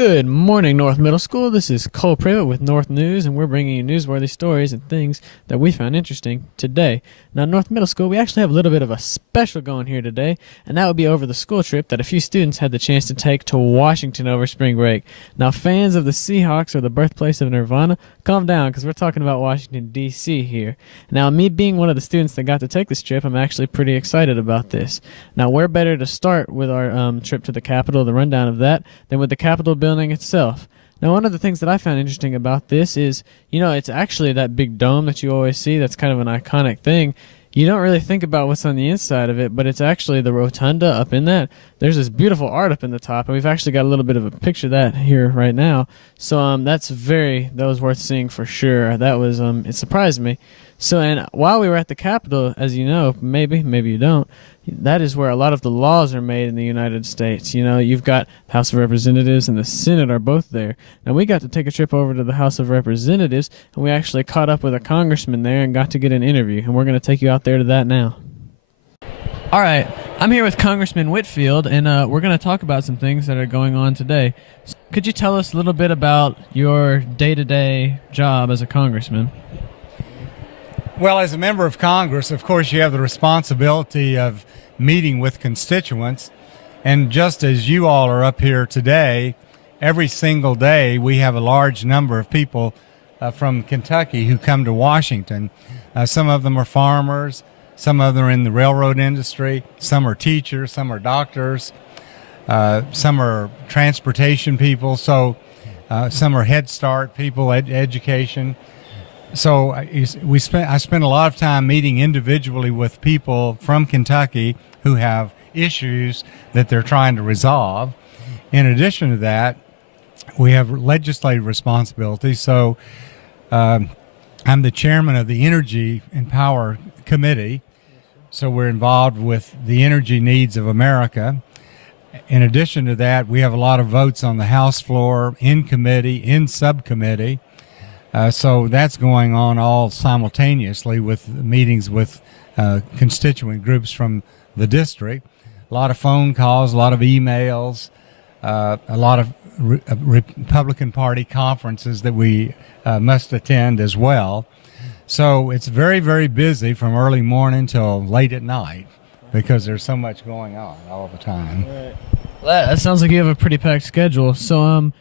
Good morning, North Middle School. This is Cole Privet with North News, and we're bringing you newsworthy stories and things that we found interesting today. Now, North Middle School, we actually have a little bit of a special going here today, and that would be over the school trip that a few students had the chance to take to Washington over spring break. Now, fans of the Seahawks or the birthplace of Nirvana, calm down because we're talking about Washington, D.C. here. Now, me being one of the students that got to take this trip, I'm actually pretty excited about this. Now, where better to start with our trip to the Capitol, the rundown of that, than with the Capitol building itself. Now, one of the things that I found interesting about this is, it's actually that big dome that you always see. That's kind of an iconic thing. You don't really think about what's on the inside of it, but it's actually the rotunda up in that. There's this beautiful art up in the top, and we've actually got a little bit of a picture of that here right now. So that was worth seeing for sure. That was it surprised me. So, and while we were at the Capitol, as you know, maybe you don't, that is where a lot of the laws are made in the United States. You've got the House of Representatives and the Senate are both there. Now, we got to take a trip over to the House of Representatives, and we actually caught up with a congressman there and got to get an interview, and we're going to take you out there to that now. All right, I'm here with Congressman Whitfield, and we're going to talk about some things that are going on today. So could you tell us a little bit about your day-to-day job as a congressman? Well, as a member of Congress, of course, you have the responsibility of meeting with constituents. And just as you all are up here today, every single day we have a large number of people from Kentucky who come to Washington. Some of them are farmers, some of them are in the railroad industry, some are teachers, some are doctors, some are transportation people, so some are Head Start people, education. So I spent a lot of time meeting individually with people from Kentucky who have issues that they're trying to resolve. In addition to that, we have legislative responsibilities. So I'm the chairman of the Energy and Power Committee. So we're involved with the energy needs of America. In addition to that, we have a lot of votes on the House floor, in committee, in subcommittee. So that's going on all simultaneously with meetings with constituent groups from the district. A lot of phone calls, a lot of emails, a lot of Republican Party conferences that we must attend as well. So it's very, very busy from early morning till late at night because there's so much going on all the time. Right. Well, that sounds like you have a pretty packed schedule. So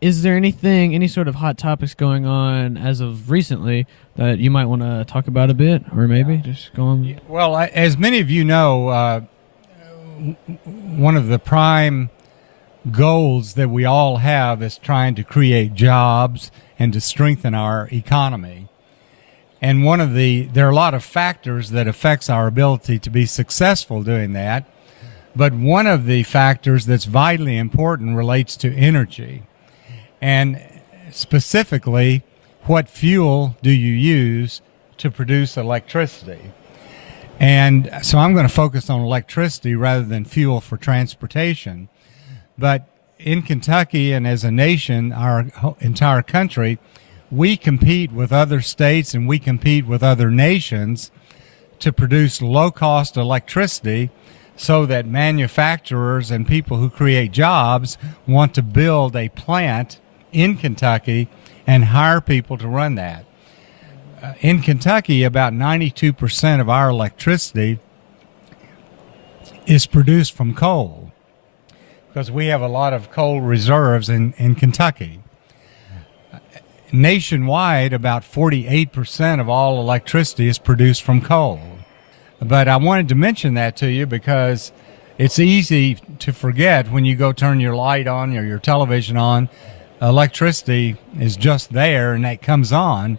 is there any sort of hot topics going on as of recently that you might want to talk about a bit, or maybe just go on? Well, as many of you know, one of the prime goals that we all have is trying to create jobs and to strengthen our economy. And there are a lot of factors that affects our ability to be successful doing that. But one of the factors that's vitally important relates to energy. And specifically, what fuel do you use to produce electricity? And so I'm going to focus on electricity rather than fuel for transportation. But in Kentucky and as a nation, our entire country, we compete with other states and we compete with other nations to produce low-cost electricity so that manufacturers and people who create jobs want to build a plant in Kentucky and hire people to run that. In Kentucky, about 92% of our electricity is produced from coal because we have a lot of coal reserves in Kentucky. Nationwide, about 48% of all electricity is produced from coal. But I wanted to mention that to you because it's easy to forget when you go turn your light on or your television on. Electricity is just there and it comes on,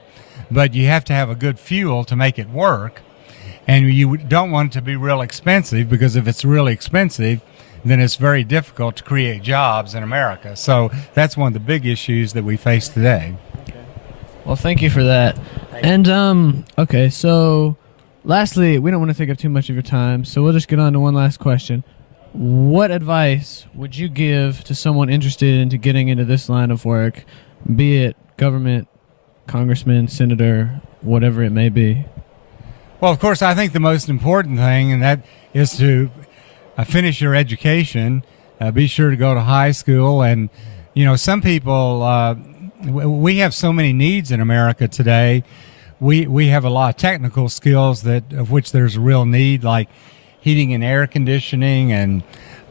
but you have to have a good fuel to make it work. And you don't want it to be real expensive because if it's really expensive, then it's very difficult to create jobs in America. So that's one of the big issues that we face today. Okay. Well, thank you for that. And, okay, so lastly, we don't want to take up too much of your time, so we'll just get on to one last question. What advice would you give to someone interested into getting into this line of work, be it government, congressman, senator, whatever it may be? Well, of course, I think the most important thing, and that is to finish your education, be sure to go to high school and Some people, we have so many needs in America today. We have a lot of technical skills of which there's a real need, like heating and air conditioning and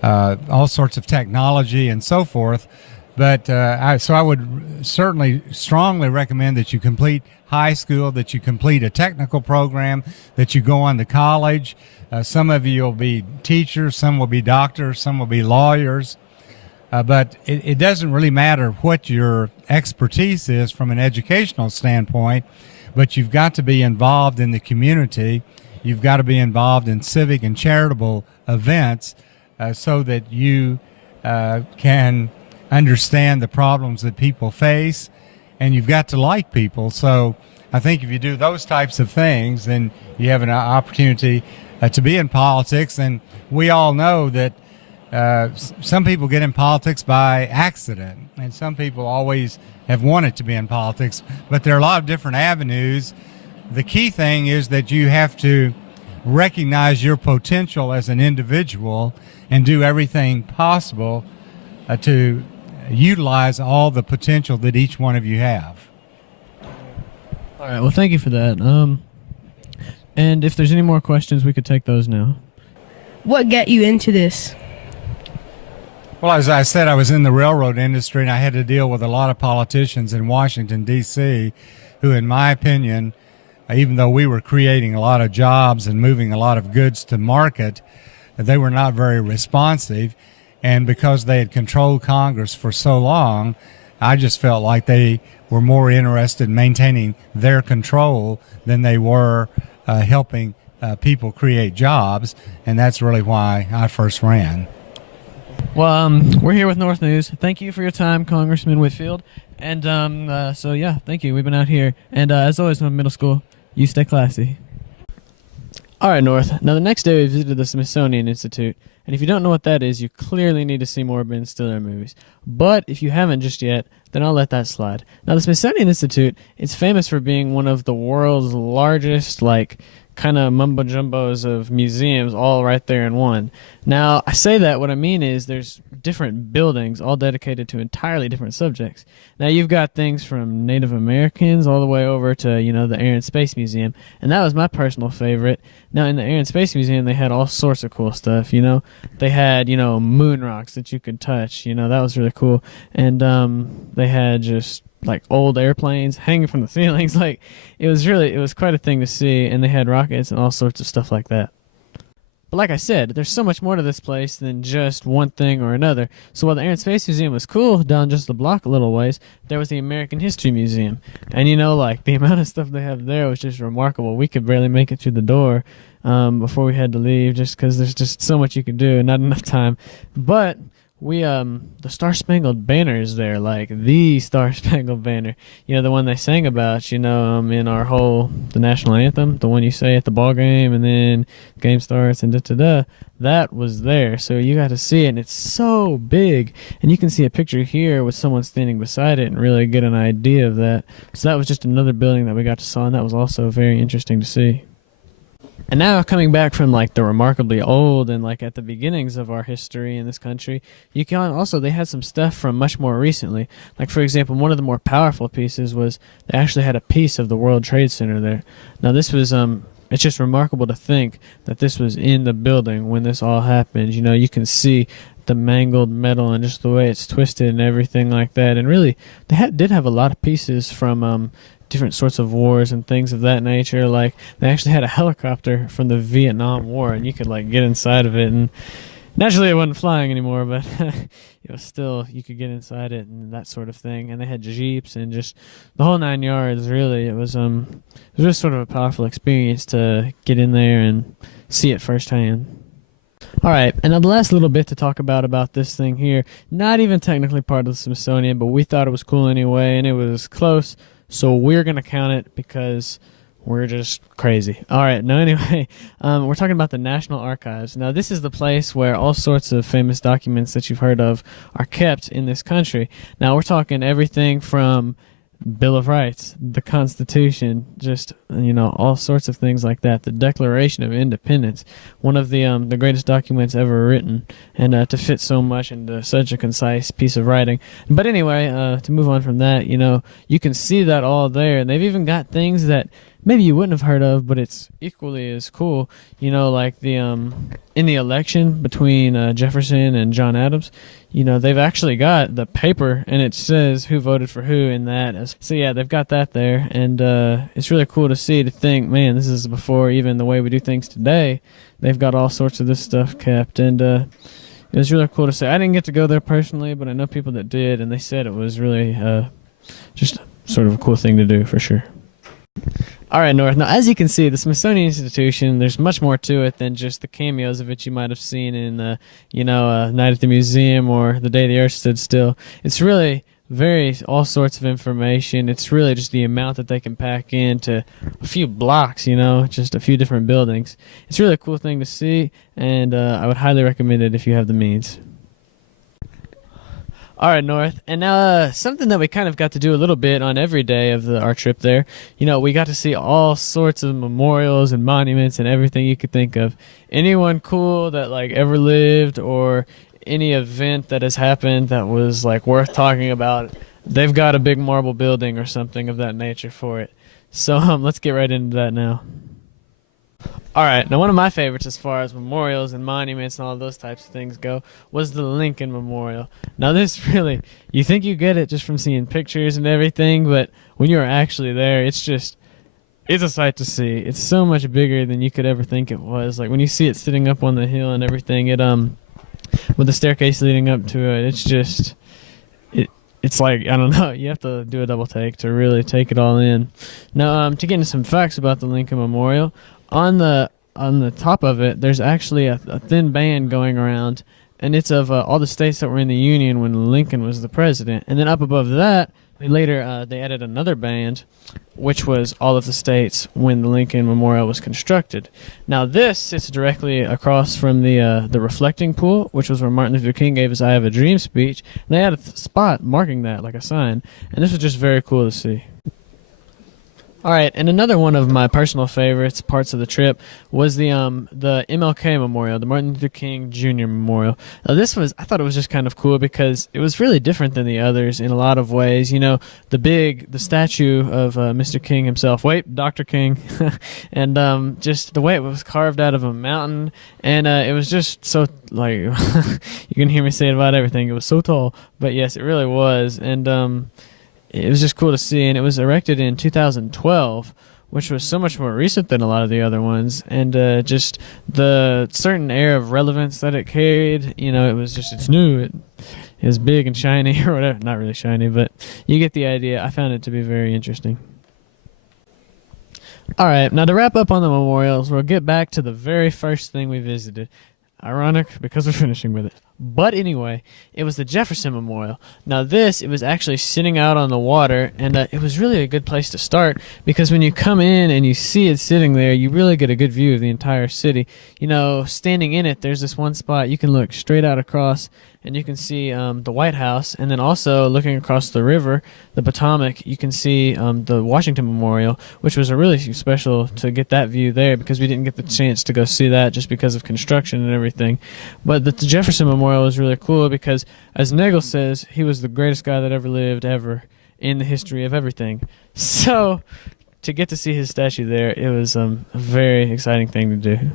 all sorts of technology and so forth. But I would certainly strongly recommend that you complete high school, that you complete a technical program, that you go on to college. Some of you will be teachers, some will be doctors, some will be lawyers. But it doesn't really matter what your expertise is from an educational standpoint, but you've got to be involved in the community. You've got to be involved in civic and charitable events so that you can understand the problems that people face, and you've got to like people. So I think if you do those types of things, then you have an opportunity to be in politics. And we all know that some people get in politics by accident, and some people always have wanted to be in politics, but there are a lot of different avenues. The key thing is that you have to recognize your potential as an individual and do everything possible to utilize all the potential that each one of you have. All right, well, thank you for that. And if there's any more questions, we could take those now. What got you into this? Well, as I said, I was in the railroad industry, and I had to deal with a lot of politicians in Washington, D.C., who, in my opinion, even though we were creating a lot of jobs and moving a lot of goods to market, they were not very responsive. And because they had controlled Congress for so long, I just felt like they were more interested in maintaining their control than they were helping people create jobs. And that's really why I first ran. Well, we're here with North News. Thank you for your time, Congressman Whitfield. And so, yeah, thank you. We've been out here. And as always, in middle school, you stay classy. All right, North. Now, the next day, we visited the Smithsonian Institute. And if you don't know what that is, you clearly need to see more Ben Stiller movies. But if you haven't just yet, then I'll let that slide. Now, the Smithsonian Institute, it's famous for being one of the world's largest, kind of mumbo-jumbos of museums all right there in one. Now, I say that, what I mean is there's different buildings all dedicated to entirely different subjects. Now, you've got things from Native Americans all the way over to, the Air and Space Museum, and that was my personal favorite. Now, in the Air and Space Museum, they had all sorts of cool stuff, They had, moon rocks that you could touch, that was really cool. And they had just old airplanes hanging from the ceilings. It was quite a thing to see, and they had rockets and all sorts of stuff like that. But like I said, there's so much more to this place than just one thing or another. So while the Air and Space Museum was cool down just the block a little ways, there was the American History Museum. And the amount of stuff they have there was just remarkable. We could barely make it through the door before we had to leave, just because there's just so much you could do and not enough time. But we the Star Spangled Banner is there, the Star Spangled Banner, the one they sang about, in the national anthem, the one you say at the ball game and then the game starts and that was there. So you got to see it, and it's so big, and you can see a picture here with someone standing beside it and really get an idea of that. So that was just another building that we got to saw, and that was also very interesting to see. And now coming back from the remarkably old and at the beginnings of our history in this country, you can also, they had some stuff from much more recently. For example, one of the more powerful pieces was they actually had a piece of the World Trade Center there. Now this was, it's just remarkable to think that this was in the building when this all happened. You can see the mangled metal and just the way it's twisted and everything like that. And really, they did have a lot of pieces from different sorts of wars and things of that nature. They actually had a helicopter from the Vietnam War, and you could get inside of it, and naturally it wasn't flying anymore, but it was still, you could get inside it and that sort of thing. And they had jeeps and just the whole 9 yards. Really, it was just sort of a powerful experience to get in there and see it firsthand. All right, and now the last little bit to talk about this thing here, not even technically part of the Smithsonian, but we thought it was cool anyway, and it was close. So we're going to count it because we're just crazy. All right. Now, anyway, we're talking about the National Archives. Now, this is the place where all sorts of famous documents that you've heard of are kept in this country. Now, we're talking everything from Bill of Rights, the Constitution, just all sorts of things like that. The Declaration of Independence, one of the greatest documents ever written, and to fit so much into such a concise piece of writing. But anyway, to move on from that, you can see that all there, and they've even got things that maybe you wouldn't have heard of, but it's equally as cool. Like the in the election between Jefferson and John Adams, they've actually got the paper and it says who voted for who in that. So yeah, they've got that there, and it's really cool to think, man, this is before even the way we do things today. They've got all sorts of this stuff kept, and it was really cool to see. I didn't get to go there personally, but I know people that did, and they said it was really just sort of a cool thing to do for sure. All right, North. Now, as you can see, the Smithsonian Institution, there's much more to it than just the cameos of it you might have seen in, Night at the Museum or The Day the Earth Stood Still. It's really all sorts of information. It's really just the amount that they can pack into a few blocks, just a few different buildings. It's really a cool thing to see, and I would highly recommend it if you have the means. All right, North. And now something that we kind of got to do a little bit on every day of our trip there. We got to see all sorts of memorials and monuments and everything you could think of. Anyone cool that ever lived, or any event that has happened that was worth talking about, they've got a big marble building or something of that nature for it. So let's get right into that now. All right, now one of my favorites as far as memorials and monuments and all those types of things go was the Lincoln Memorial. Now this really, you think you get it just from seeing pictures and everything, but when you're actually there, it's a sight to see. It's so much bigger than you could ever think it was. When you see it sitting up on the hill and everything, with the staircase leading up to it, it's I don't know, you have to do a double take to really take it all in. Now, to get into some facts about the Lincoln Memorial, on the top of it, there's actually a thin band going around, and it's of all the states that were in the Union when Lincoln was the president. And then up above that, they added another band, which was all of the states when the Lincoln Memorial was constructed. Now this sits directly across from the reflecting pool, which was where Martin Luther King gave his "I Have a Dream" speech. And they had a spot marking that, like a sign, and this was just very cool to see. All right, and another one of my personal favorites parts of the trip was the MLK Memorial, the Martin Luther King Jr. Memorial. Now I thought it was just kind of cool because it was really different than the others in a lot of ways. The statue of Mr. King himself, Dr. King, and just the way it was carved out of a mountain, and it was just so you can hear me say it about everything. It was so tall, but yes, it really was, and it was just cool to see, and it was erected in 2012, which was so much more recent than a lot of the other ones, and just the certain air of relevance that it carried, it's new, it was big and shiny, or whatever. Not really shiny, but you get the idea. I found it to be very interesting. All right, now to wrap up on the memorials, we'll get back to the very first thing we visited. Ironic, because we're finishing with it. But anyway, it was the Jefferson Memorial. Now it was actually sitting out on the water, and it was really a good place to start, because when you come in and you see it sitting there, you really get a good view of the entire city. Standing in it, there's this one spot you can look straight out across, and you can see the White House, and then also looking across the river, the Potomac, you can see the Washington Memorial, which was a really special to get that view there, because we didn't get the chance to go see that just because of construction and everything. But the Jefferson Memorial is really cool because, as Nagel says, he was the greatest guy that ever lived ever in the history of everything. So to get to see his statue there, it was a very exciting thing to do.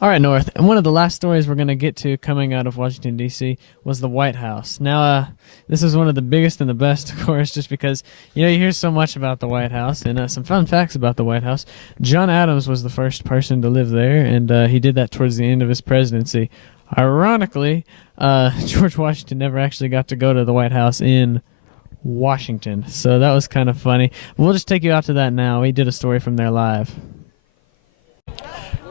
All right, North, and one of the last stories we're going to get to coming out of Washington, D.C. was the White House. Now, this is one of the biggest and the best, of course, just because, you hear so much about the White House, and some fun facts about the White House. John Adams was the first person to live there, and he did that towards the end of his presidency. Ironically, George Washington never actually got to go to the White House in Washington, so that was kind of funny. We'll just take you out to that now. We did a story from there live.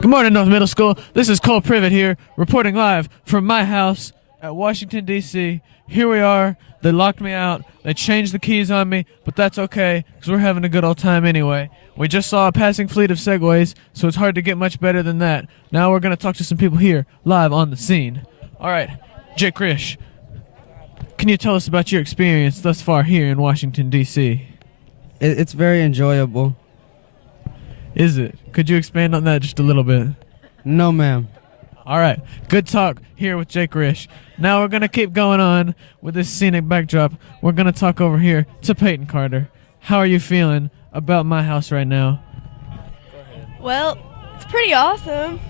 Good morning, North Middle School. This is Cole Privet here, reporting live from my house at Washington, D.C. Here we are. They locked me out. They changed the keys on me, but that's okay, because we're having a good old time anyway. We just saw a passing fleet of Segways, so it's hard to get much better than that. Now we're going to talk to some people here, live on the scene. All right, Jake Krish. Can you tell us about your experience thus far here in Washington, D.C.? It's very enjoyable. Is it? Could you expand on that just a little bit? No, ma'am. All right. Good talk here with Jake Risch. Now we're going to keep going on with this scenic backdrop. We're going to talk over here to Peyton Carter. How are you feeling about my house right now? Well, it's pretty awesome.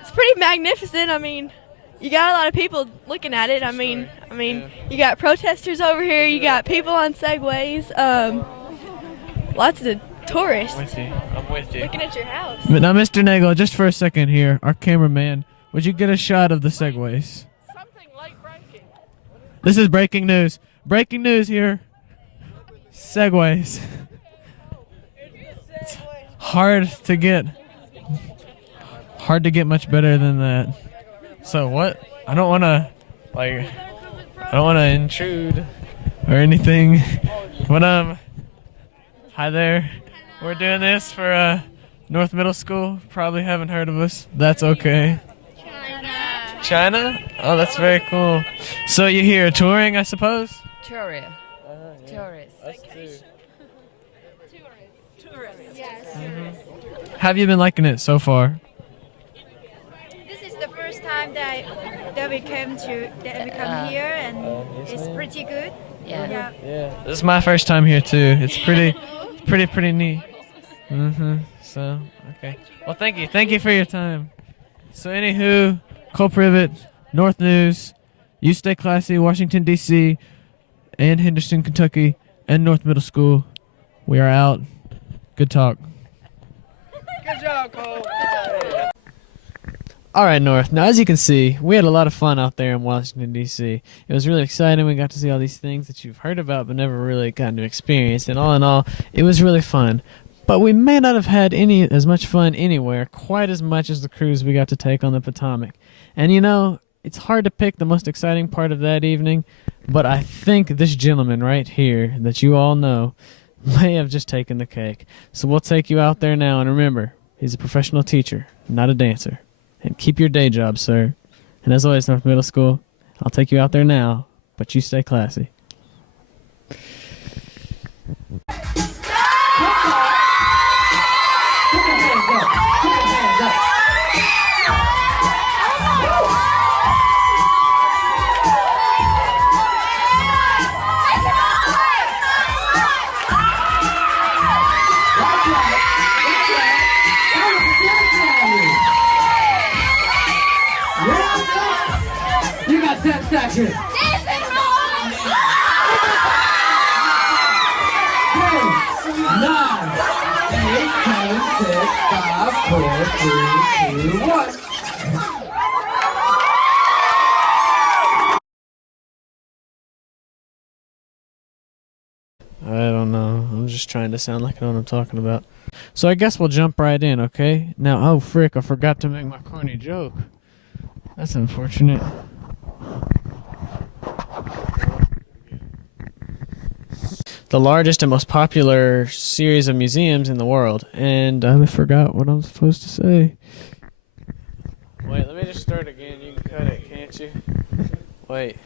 It's pretty magnificent. I mean, you got a lot of people looking at it. I mean, you got protesters over here. You got people on segways. Lots of tourists I'm with you. looking at your house. But now, Mr. Nagel, just for a second here, our cameraman, would you get a shot of the segways? Something late breaking. This is breaking news. Breaking news here. Segways. It's hard to get much better than that. So what? I don't want to intrude or anything. But hi there. We're doing this for North Middle School. Probably haven't heard of us. That's okay. China? Oh, that's very cool. So you're here touring, I suppose? Tourist. Tourist. Have you been liking it so far? This is the first time that we come here, and it's pretty good. Yeah. This is my first time here too. It's pretty neat. So okay. Well, thank you for your time. So anywho, Cole Privet, North News, you stay classy, Washington D.C. and Henderson, Kentucky, and North Middle School. We are out. Good talk. Good job, Cole. All right, North. Now, as you can see, we had a lot of fun out there in Washington, D.C. It was really exciting. We got to see all these things that you've heard about but never really gotten to experience. And all in all, it was really fun. But we may not have had as much fun anywhere, quite as much as the cruise we got to take on the Potomac. And you know, it's hard to pick the most exciting part of that evening, but I think this gentleman right here that you all know may have just taken the cake. So we'll take you out there now, and remember, he's a professional teacher, not a dancer. And keep your day job, sir. And as always, North Middle School, I'll take you out there now, but you stay classy. You got 10 seconds. 10, 9, 8, 7, 6, 5, 4, 3, 2, 1. I don't know. I'm just trying to sound like I know what I'm talking about. So I guess we'll jump right in, okay? Now, oh frick, I forgot to make my corny joke. That's unfortunate. The largest and most popular series of museums in the world. And I forgot what I'm supposed to say. Wait, let me just start again. You can cut it, can't you? Wait.